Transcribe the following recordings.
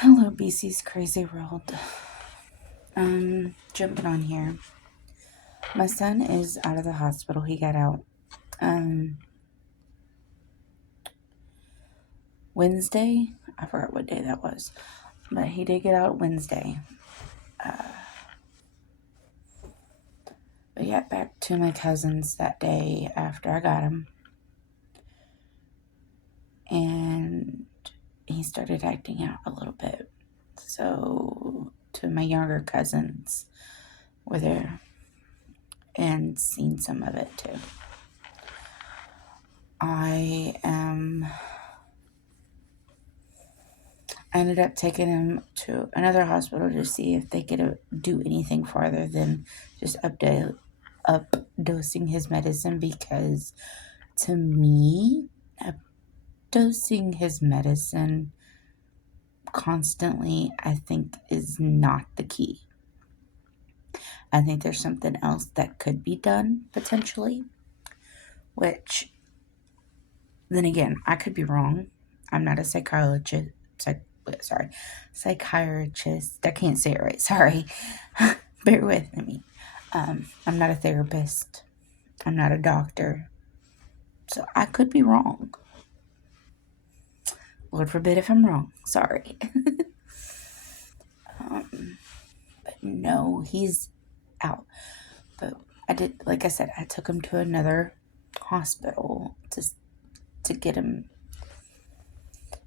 Hello, BC's Crazy World. Jumping on here. My son is out of the hospital. He got out Wednesday. I forgot what day that was, but he did get out Wednesday. We got back to my cousin's that day after I got him, and he started acting out a little bit. So, two of my younger cousins were there and seen some of it too. I ended up taking him to another hospital to see if they could do anything farther than just up dosing his medicine, because to me, up dosing his medicine constantly, I think, is not the key. I think there's something else that could be done potentially, which then again, I could be wrong. I'm not a psychiatrist. Psychiatrist. I can't say it right. Sorry. Bear with me. I'm not a therapist. I'm not a doctor. So I could be wrong. Lord forbid if I'm wrong. Sorry. But no, he's out. But like I said, I took him to another hospital to get him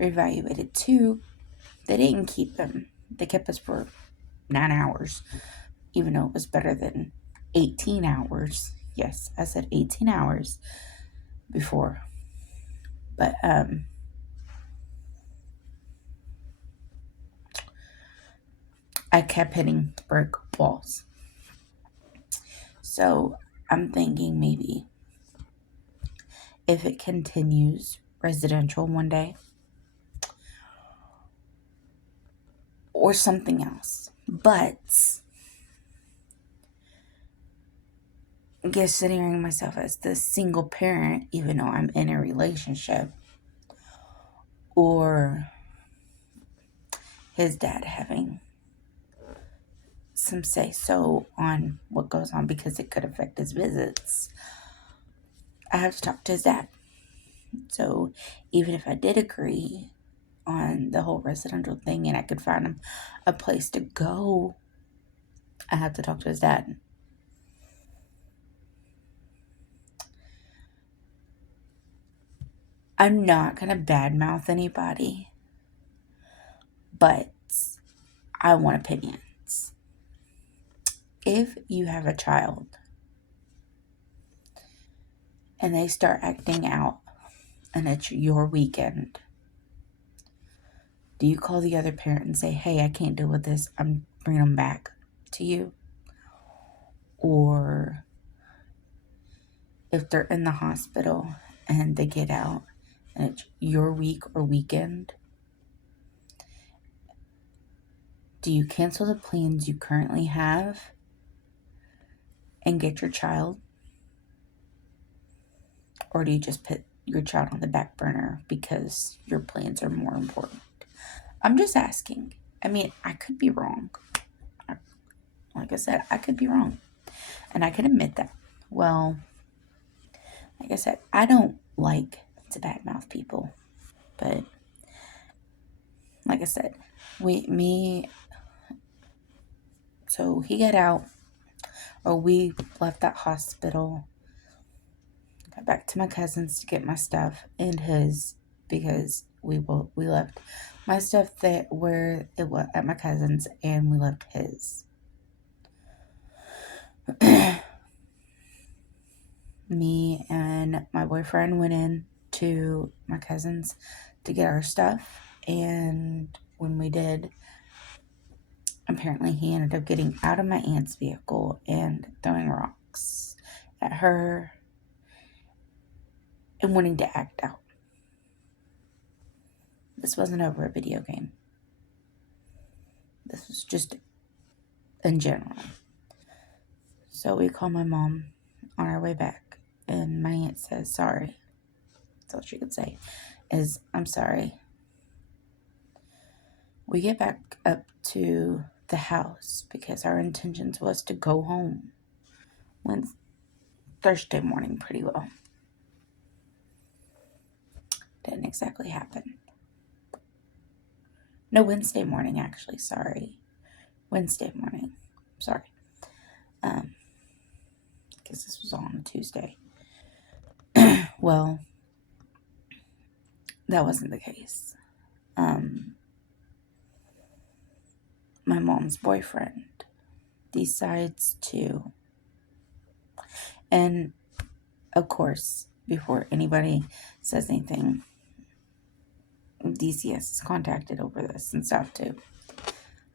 reevaluated too. They didn't keep him. They kept us for 9 hours, even though it was better than 18 hours. Yes, I said 18 hours before. But I kept hitting brick walls. So I'm thinking maybe if it continues residential one day or something else. But considering myself as the single parent, even though I'm in a relationship, or his dad having some say so on what goes on because it could affect his visits, I have to talk to his dad. So even if I did agree on the whole residential thing and I could find him a place to go, I have to talk to his dad. I'm not going to badmouth anybody, but I want opinions. If you have a child and they start acting out and it's your weekend, do you call the other parent and say, hey, I can't deal with this, I'm bringing them back to you? Or if they're in the hospital and they get out and it's your week or weekend, do you cancel the plans you currently have and get your child? Or do you just put your child on the back burner because your plans are more important? I'm just asking. I mean, I could be wrong. Like I said, I could be wrong. And I can admit that. Well, like I said, I don't like to badmouth people. But like I said, so he got out, or we left that hospital, got back to my cousin's to get my stuff and his, because we left my stuff that where it was at my cousin's, and we left his. Me and my boyfriend went in to my cousin's to get our stuff, and when we did, apparently he ended up getting out of my aunt's vehicle and throwing rocks at her and wanting to act out. This wasn't over a video game. This was just in general. So we called my mom on our way back, and my aunt says, sorry. That's all she could say, is, I'm sorry. We get back up to the house because our intentions was to go home when Thursday morning pretty well. Didn't exactly happen. No, Wednesday morning actually, sorry. Wednesday morning. Sorry. Because this was on a Tuesday. Well, that wasn't the case. My mom's boyfriend decides to, and of course, before anybody says anything, DCS is contacted over this and stuff too.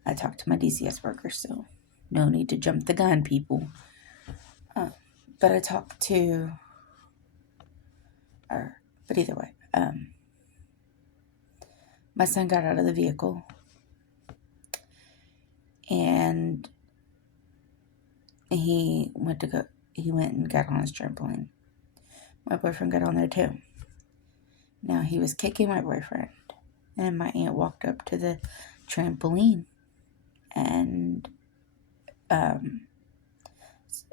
I talked to my DCS worker, so no need to jump the gun, people. But I talked to, but either way, my son got out of the vehicle and he went and got on his trampoline. My boyfriend got on there too. Now he was kicking my boyfriend, and my aunt walked up to the trampoline, and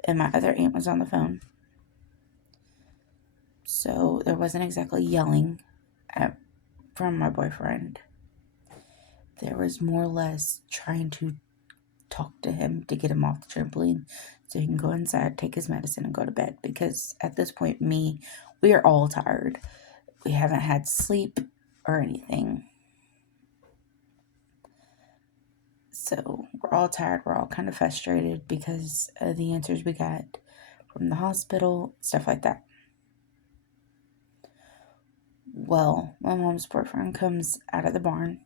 my other aunt was on the phone, so there wasn't exactly yelling from my boyfriend. There was more or less trying to talk to him to get him off the trampoline so he can go inside, take his medicine, and go to bed. Because at this point, we are all tired. We haven't had sleep or anything. So we're all tired. We're all kind of frustrated because of the answers we got from the hospital, stuff like that. Well, my mom's boyfriend comes out of the barn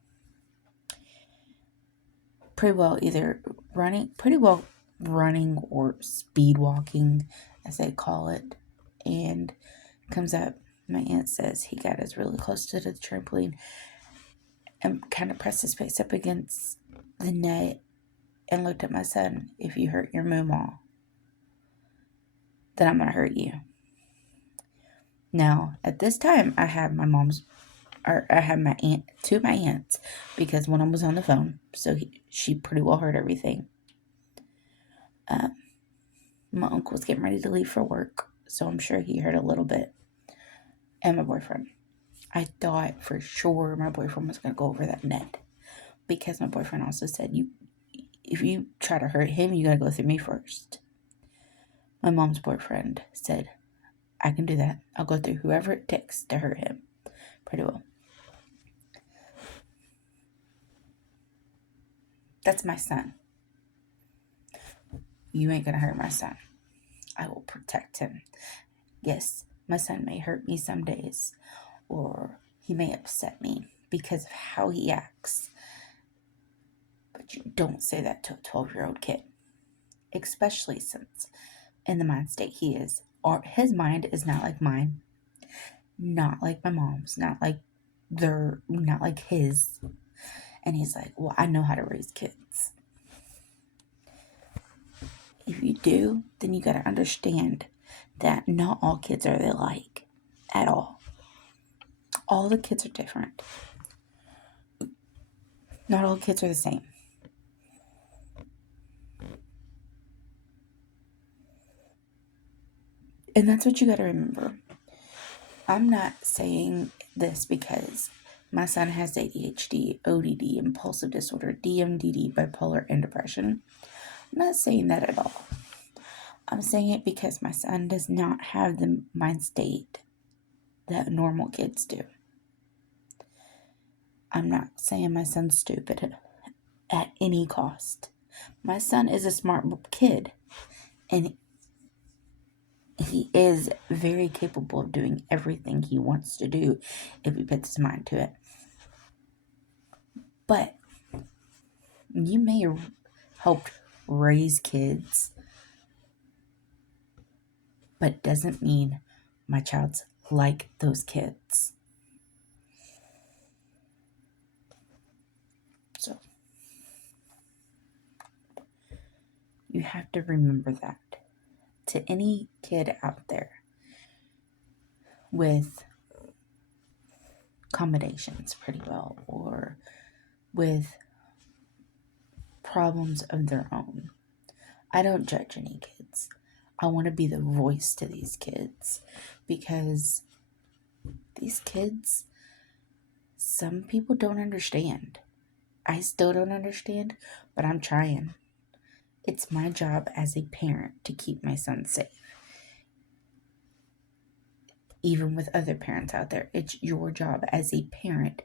pretty well running or speed walking, as they call it, and comes up. My aunt says he got us really close to the trampoline and kind of pressed his face up against the net and looked at my son. If you hurt your mama, then I'm going to hurt you. Now, at this time, I have my two of my aunts, because one of them was on the phone, so she pretty well heard everything. My uncle was getting ready to leave for work, so I'm sure he heard a little bit. And my boyfriend. I thought for sure my boyfriend was going to go over that net, because my boyfriend also said, if you try to hurt him, you got to go through me first. My mom's boyfriend said, I can do that. I'll go through whoever it takes to hurt him. Pretty well. That's my son. You ain't going to hurt my son. I will protect him. Yes, my son may hurt me some days, or he may upset me because of how he acts. But you don't say that to a 12-year-old kid, especially since in the mind state he is. Or his mind is not like mine, not like my mom's, not like his. And he's like, well, I know how to raise kids. If you do, then you got to understand that not all kids are alike at all. All the kids are different. Not all kids are the same. And that's what you got to remember. I'm not saying this because my son has ADHD, ODD, impulsive disorder, DMDD, bipolar, and depression. I'm not saying that at all. I'm saying it because my son does not have the mind state that normal kids do. I'm not saying my son's stupid at any cost. My son is a smart kid, and he is very capable of doing everything he wants to do if he puts his mind to it. But you may have helped raise kids, but doesn't mean my child's like those kids. So you have to remember that. To any kid out there with accommodations pretty well, or with problems of their own. I don't judge any kids. I want to be the voice to these kids because these kids, some people don't understand. I still don't understand, but I'm trying. It's my job as a parent to keep my son safe. Even with other parents out there, it's your job as a parent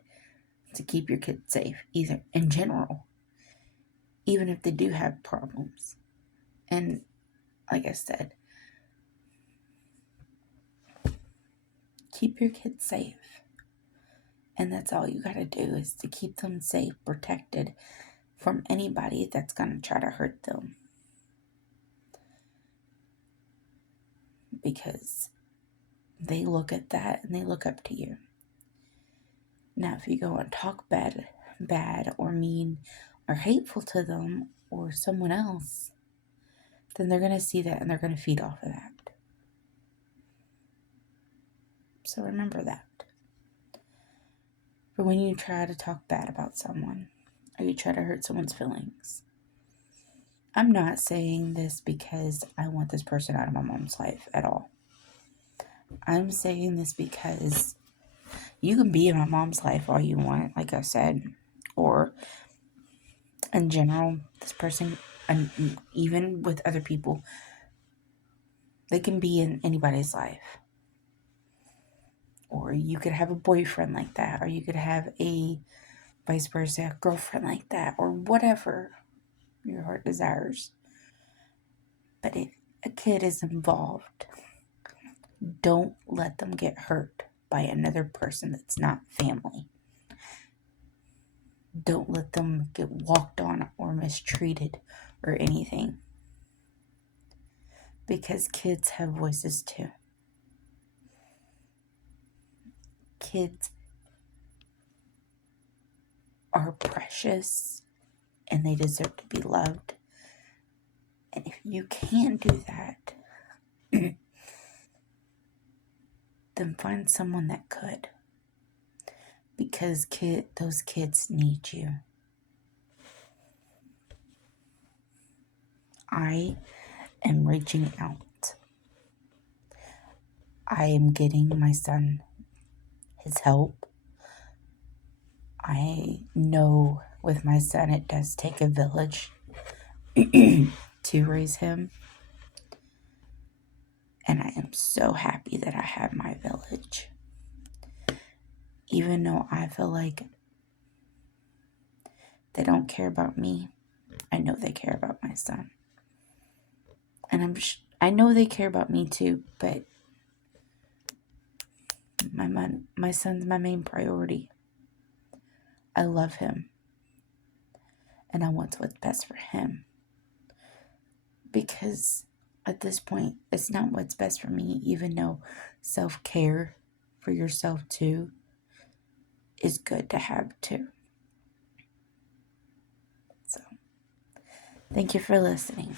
to keep your kids safe, either in general, even if they do have problems. And like I said, keep your kids safe. And that's all you gotta do is to keep them safe, protected from anybody that's gonna try to hurt them. Because they look at that and they look up to you. Now, if you go and talk bad or mean or hateful to them or someone else, then they're gonna see that and they're gonna feed off of that. So remember that. But when you try to talk bad about someone or you try to hurt someone's feelings, I'm not saying this because I want this person out of my mom's life at all. I'm saying this because you can be in my mom's life all you want, like I said, or in general, this person, and even with other people, they can be in anybody's life. Or you could have a boyfriend like that, or you could have a vice versa girlfriend like that, or whatever your heart desires. But if a kid is involved, don't let them get hurt by another person that's not family. Don't let them get walked on or mistreated or anything. Because kids have voices too. Kids are precious and they deserve to be loved. And if you can't do that, then find someone that could. Because those kids need you. I am reaching out. I am getting my son his help. I know with my son it does take a village to raise him. And I am so happy that I have my village. Even though I feel like they don't care about me, I know they care about my son. And I know they care about me too, but my son's my main priority. I love him. And I want what's best for him. Because at this point, it's not what's best for me, even though self-care for yourself too is good to have too. So, thank you for listening.